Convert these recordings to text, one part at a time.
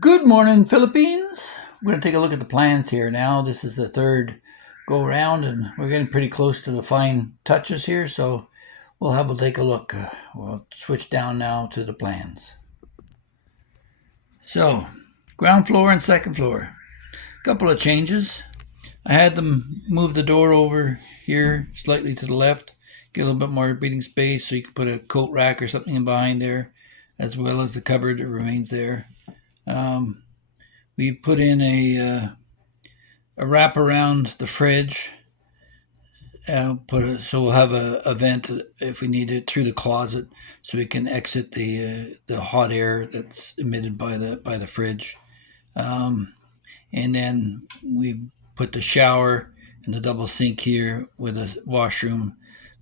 Good morning, Philippines. We're going to take a look at the plans here now. This is the third go around, and we're getting pretty close to the fine touches here, so we'll take a look. We'll switch down now to the plans. So, ground floor and second floor. A couple of changes. I had them move the door over here slightly to the left, get a little bit more breathing space so you can put a coat rack or something in behind there, as well as the cupboard that remains there. Um, we put in a wrap around the fridge. So we'll have a vent if we need it through the closet, so we can exit the hot air that's emitted by the fridge. Um, and then we put the shower and the double sink here with a washroom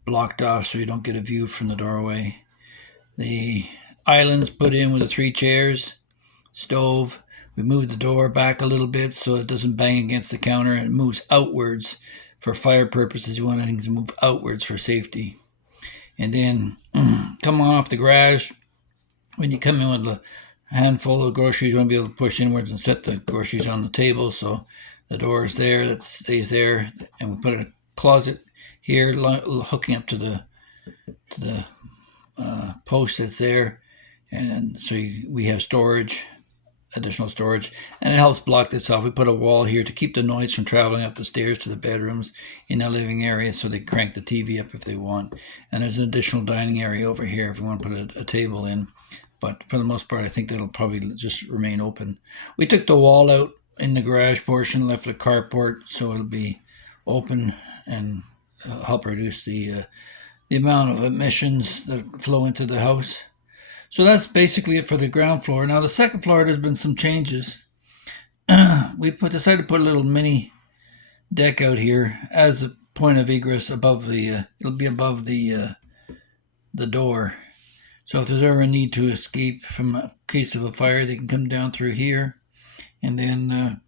blocked off, so you don't get a view from the doorway. The islands put in with the three chairs, stove. We move the door back a little bit so it doesn't bang against the counter, and it moves outwards for fire purposes. You want things to move outwards for safety. And then come off the garage. When you come in with a handful of groceries, you want to be able to push inwards and set the groceries on the table, so the door is there, that stays there. And we put a closet here hooking up to the post that's there, and so we have additional storage, and it helps block this off. We put a wall here to keep the noise from traveling up the stairs to the bedrooms in the living area, so they crank the TV up if they want. And there's an additional dining area over here if we want to put a table in, but for the most part I think that'll probably just remain open. We took the wall out in the garage portion, left the carport, so it'll be open and help reduce the amount of emissions that flow into the house. So that's basically it for the ground floor. Now the second floor, there's been some changes. We decided to put a little mini deck out here as a point of egress above it'll be above the door. So if there's ever a need to escape from a case of a fire, they can come down through here. And then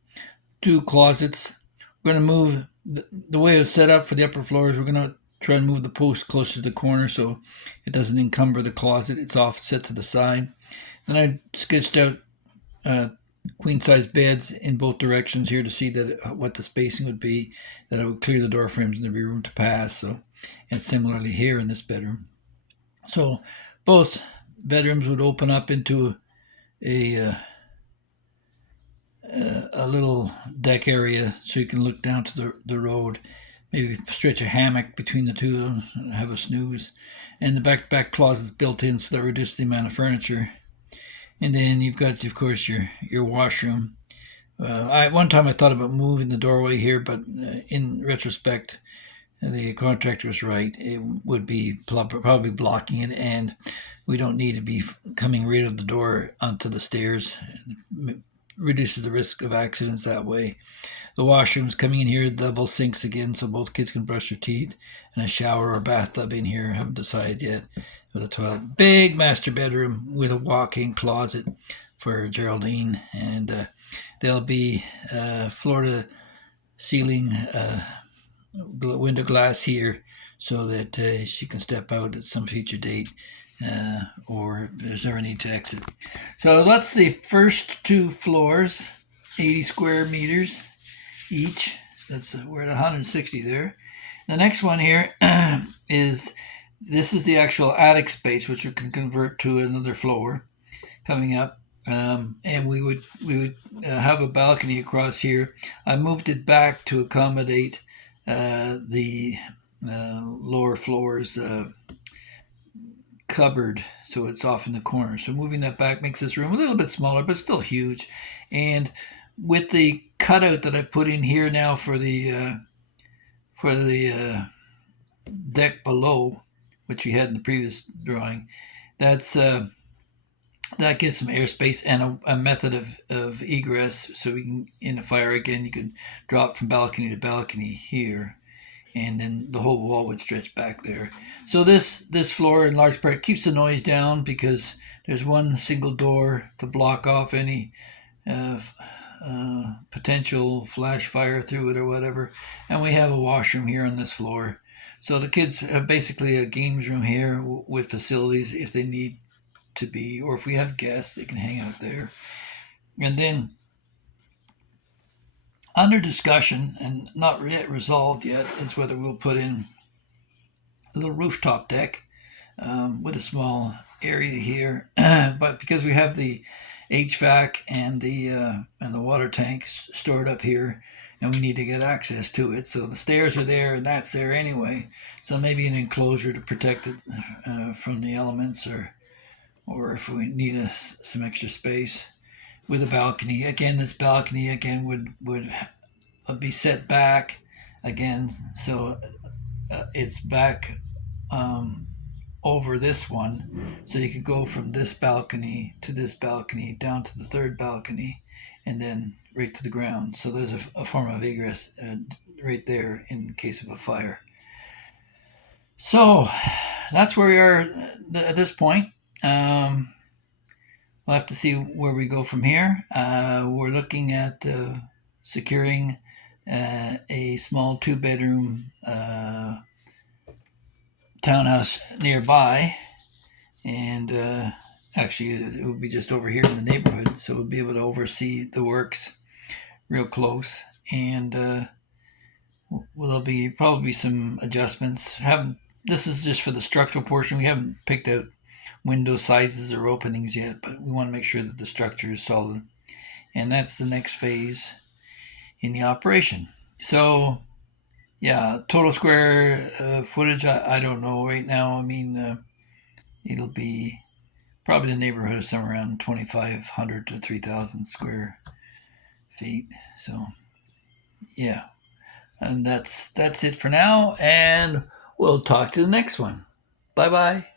two closets. We're going to move the way it's set up for the upper floors. We're going to try and move the post closer to the corner so it doesn't encumber the closet. It's offset to the side. And I sketched out queen size beds in both directions here to see that what the spacing would be, that it would clear the door frames and there'd be room to pass. So, and similarly here in this bedroom. So both bedrooms would open up into a little deck area so you can look down to the road. Maybe stretch a hammock between the two of them and have a snooze. And the back closet's built in, so that reduces the amount of furniture. And then you've got, of course, your washroom. One time I thought about moving the doorway here, but in retrospect, the contractor was right. It would be probably blocking it, and we don't need to be coming right of the door onto the stairs. It reduces the risk of accidents that way. The washrooms coming in here, double sinks again, so both kids can brush their teeth, and a shower or bathtub in here. Haven't decided yet. With a toilet, big master bedroom with a walk-in closet for Geraldine, and there'll be floor to ceiling window glass here, so that she can step out at some future date, or if there's ever need to exit. So that's the first two floors, 80 square meters each. We're at 160 there. The next one here is the actual attic space, which we can convert to another floor coming up. And we would have a balcony across here. I moved it back to accommodate the lower floors cupboard, so it's off in the corner. So moving that back makes this room a little bit smaller, but still huge. And with the cutout that I put in here now for the deck below, which we had in the previous drawing, that gives some airspace and a method of egress, so we can, in a fire again, you can drop from balcony to balcony here, and then the whole wall would stretch back there. So this floor in large part keeps the noise down because there's one single door to block off any potential flash fire through it or whatever, and we have a washroom here on this floor. So the kids have basically a games room here with facilities if they need to be, or if we have guests, they can hang out there. And then under discussion and not yet resolved yet is whether we'll put in a little rooftop deck with a small area here. But because we have the HVAC and the water tanks stored up here, and we need to get access to it, so the stairs are there and that's there anyway. So maybe an enclosure to protect it from the elements, or if we need some extra space with a balcony. Again, this balcony again would be set back again, so it's back um, over this one, so you could go from this balcony down to the third balcony, and then right to the ground. So there's a form of egress right there in case of a fire. So that's where we are at this point. Um, we'll have to see where we go from here. We're looking at securing a small two-bedroom townhouse nearby, and actually it will be just over here in the neighborhood, so we'll be able to oversee the works real close. And there'll be probably some adjustments. Haven't This is just for the structural portion. We haven't picked out window sizes or openings yet, but we want to make sure that the structure is solid, and that's the next phase in the operation. So yeah, total square footage, I don't know right now. I mean, it'll be probably the neighborhood of somewhere around 2,500 to 3,000 square feet. So yeah, and that's it for now, and we'll talk to the next one. Bye bye.